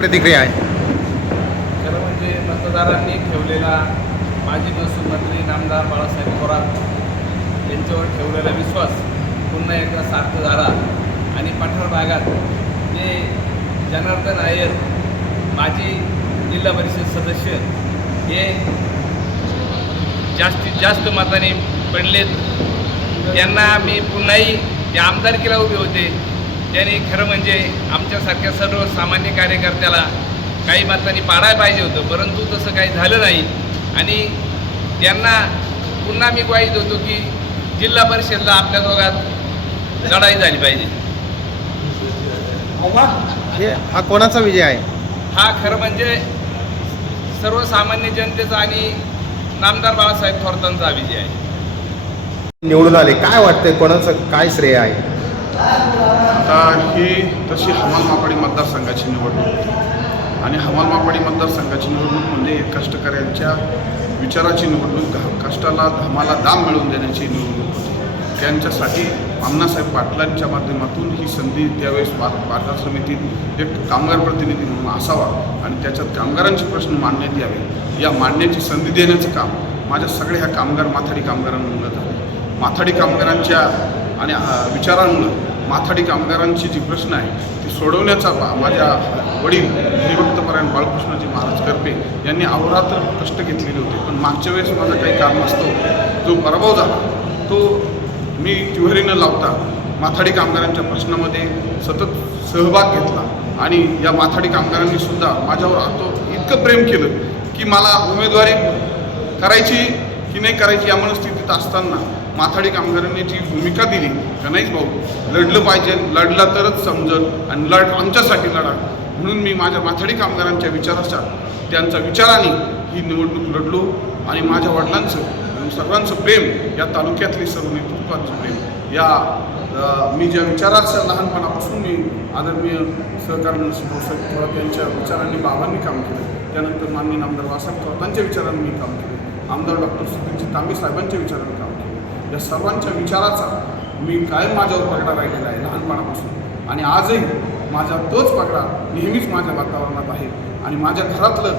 प्रतिक्रिया आहे? खरं म्हणजे मतदारांनी ठेवलेला माजी महसूल मंत्री नामदार बाळासाहेब थोरात यांच्यावर ठेवलेला विश्वास पुन्हा एकदा सार्थ झाला आणि पठार भागात जे जनार्दन अय्यर माजी जिल्हा परिषद सदस्य हे जास्तीत जास्त मताने पडलेत. त्यांना मी पुन्हाही ते आमदारकीला उभे होते. त्यांनी खरं म्हणजे आमच्यासारख्या सर्वसामान्य कार्यकर्त्याला काही मतांनी पाडायला पाहिजे होतं, परंतु तसं काही झालं नाही. आणि त्यांना पुन्हा मी ग्वाही देतो की जिल्हा परिषदला आपल्या दोघात लढाई झाली पाहिजे. हा कोणाचा विजय आहे? हा खरं म्हणजे सर्वसामान्य जनतेचा आणि नामदार बाळासाहेब थोरातांचा विजय आहे. निवडून आले, काय वाटतंय, कोणाचं काय श्रेय आहे? आता ही तशी हमाल मापाडी मतदारसंघाची निवडणूक आणि हमाल मापाडी मतदारसंघाची निवडणूक म्हणजे कष्टकऱ्यांच्या विचाराची निवडणूक, कष्टाला धमाला दाम मिळवून देण्याची निवडणूक होती. त्यांच्यासाठी अण्णासाहेब पाटलांच्या माध्यमातून ही संधी त्यावेळेस बाजार समितीत एक कामगार प्रतिनिधी म्हणून असावा आणि त्याच्यात कामगारांचे प्रश्न मांडण्यात यावे, या मांडण्याची संधी देण्याचं काम माझ्या सगळ्या ह्या माथाडी कामगारांमुळे झालं. माथाडी कामगारांच्या आणि विचारांमुळं माथाडी कामगारांची जी प्रश्न आहे ती सोडवण्याचा माझ्या वडील हरिभक्तपरायण बाळकृष्णजी महाराज करपे यांनी अहोरात्र कष्ट घेतलेले होते. पण मागच्या वेळेस माझा काही कारणास्तव जो पराभव झाला तो मी जिव्हारी न लावता माथाडी कामगारांच्या प्रश्नामध्ये सतत सहभाग घेतला आणि या माथाडी कामगारांनी सुद्धा माझ्यावर इतकं प्रेम केलं की मला उमेदवारी करायची की नाही करायची या मनस्थितीत असताना माथाडी कामगारांनी जी भूमिका दिली का नाहीच भाऊ लढलं पाहिजे, लढला तरच समजल आणि आमच्यासाठी लढा, म्हणून मी माझ्या माथाडी कामगारांच्या विचाराच्या त्यांच्या विचाराने ही निवडणूक लढलो आणि माझ्या वडिलांचं सर्वांचं प्रेम, या तालुक्यातली सर्व नेतृत्वाचं प्रेम, या मी ज्या विचाराचं लहानपणापासून मी आदरणीय सहकार बाळासाहेब थोरात यांच्या विचारांनी बाबांनी काम केलं, त्यानंतर माननीय नामदार बाळासाहेब थोरातांच्या विचारांनी मी काम केलं, आमदार डॉक्टर सुधीरजी तांबे साहेबांच्या विचारांनी काम केलं. या सर्वांच्या विचाराचा मी कायम माझ्यावर पगडा राहिलेला आहे लहानपणापासून आणि आजही माझा तोच पगडा नेहमीच माझ्या वातावरणात आहे. आणि माझ्या घरातलं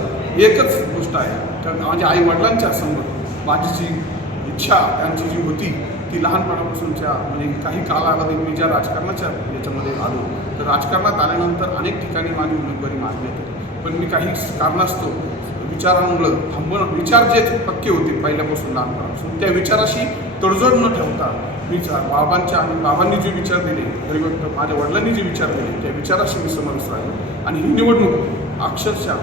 एकच गोष्ट आहे तर माझ्या आईवडिलांच्या समोर माझी जी इच्छा त्यांची जी होती ती लहानपणापासूनच्या म्हणजे काही कालावधीत मी ज्या राजकारणाच्या याच्यामध्ये आलो तर राजकारणात आल्यानंतर अनेक ठिकाणी माझी उमेदवारी मागण्यात आली, पण मी काही कारणास्तव विचारांमुळं थांबवणं, विचार जे पक्के होते पहिल्यापासून लहानपणापासून त्या विचाराशी तडजोड न ठेवता बाबांच्या आणि बाबांनी जे विचार दिले, हरिभक्त माझ्या वडिलांनी जे विचार दिले त्या विचाराशी मी समरस राहिलो. आणि ही निवडणूक अक्षरशः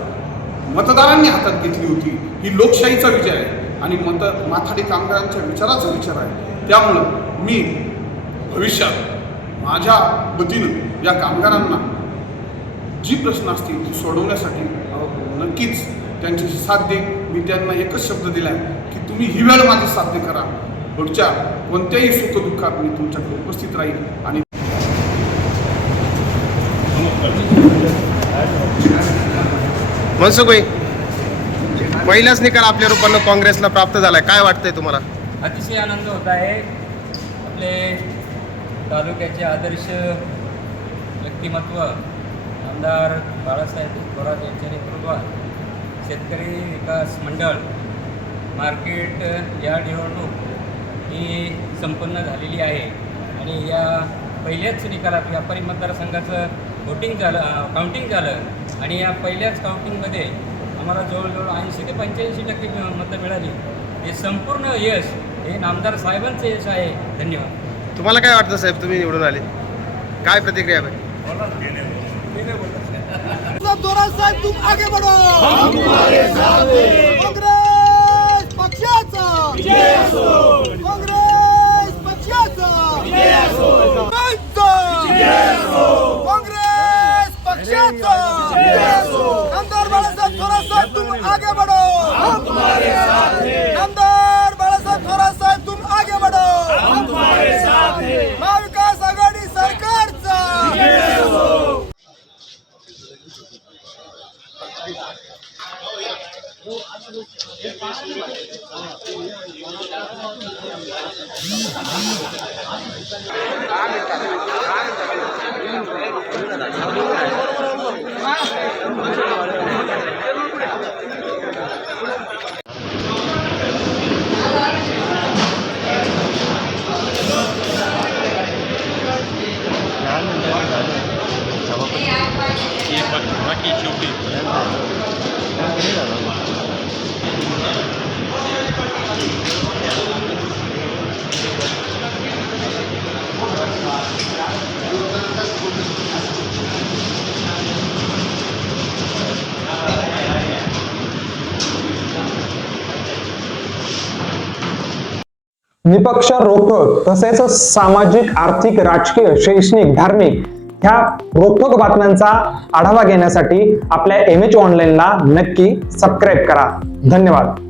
मतदारांनी हातात घेतली होती. ही लोकशाहीचा विजय आहे आणि माथाडी कामगारांच्या विचाराचा विचार आहे. त्यामुळं मी भविष्यात माझ्या वतीनं या कामगारांना जी प्रश्न असतील ती सोडवण्यासाठी नक्कीच त्यांच्याशी साथ देईन. मी त्यांना एकच शब्द दिला आहे की तुम्ही ही वेळ माझी साध्य करा, पुढच्या कोणत्याही सुखदुःखात मी तुमच्याकडे उपस्थित राहील. आणि मनसुख भाई, पहिलाच निकाल आपल्या रूपानं काँग्रेसला प्राप्त झालाय, काय वाटतंय तुम्हाला? अतिशय आनंद होत आहे. आपले तालुक्याचे आदर्श व्यक्तिमत्व आमदार बाळासाहेब थोरात यांच्या नेतृत्वात शेतकरी विकास मंडळ मार्केट या निवडणूक ही संपन्न झालेली आहे आणि या पहिल्याच निकालात व्यापारी मतदारसंघाचं काउंटिंग झालं आणि या पहिल्याच काउंटिंगमध्ये आम्हाला जवळजवळ 80 ते 85% मतं मिळाली. हे संपूर्ण यश हे नामदार साहेबांचं यश आहे. धन्यवाद. तुम्हाला काय वाटतं साहेब, तुम्ही निवडून आले, काय प्रतिक्रिया आहे? साहेब तुम आगे बढ़ो, हम तुम्हारे साथ हैं. काँग्रेस पक्षाचा विजय असो, काँग्रेस पक्षाचा विजय असो, काँग्रेस पक्षाचा विजय असो. नामदार बाळासाहेब थोरात साहेब तुम आगे बढ़ो, हम तुम्हारे साथ हैं. नामदार बाळासाहेब थोरात साहेब तुम आगे बढ़ो, हम तुम्हारे साथ हैं. महाविकास आघाडी सरकारचा विजय असो. काय बाकी शेवटी निपक्ष, रोखठोक तसेच सामाजिक, आर्थिक, राजकीय, शैक्षणिक, धार्मिक ह्या रोखठोक बातम्यांचा आढावा घेण्यासाठी आपल्या MH ऑनलाईनला नक्की सबस्क्राईब करा. धन्यवाद.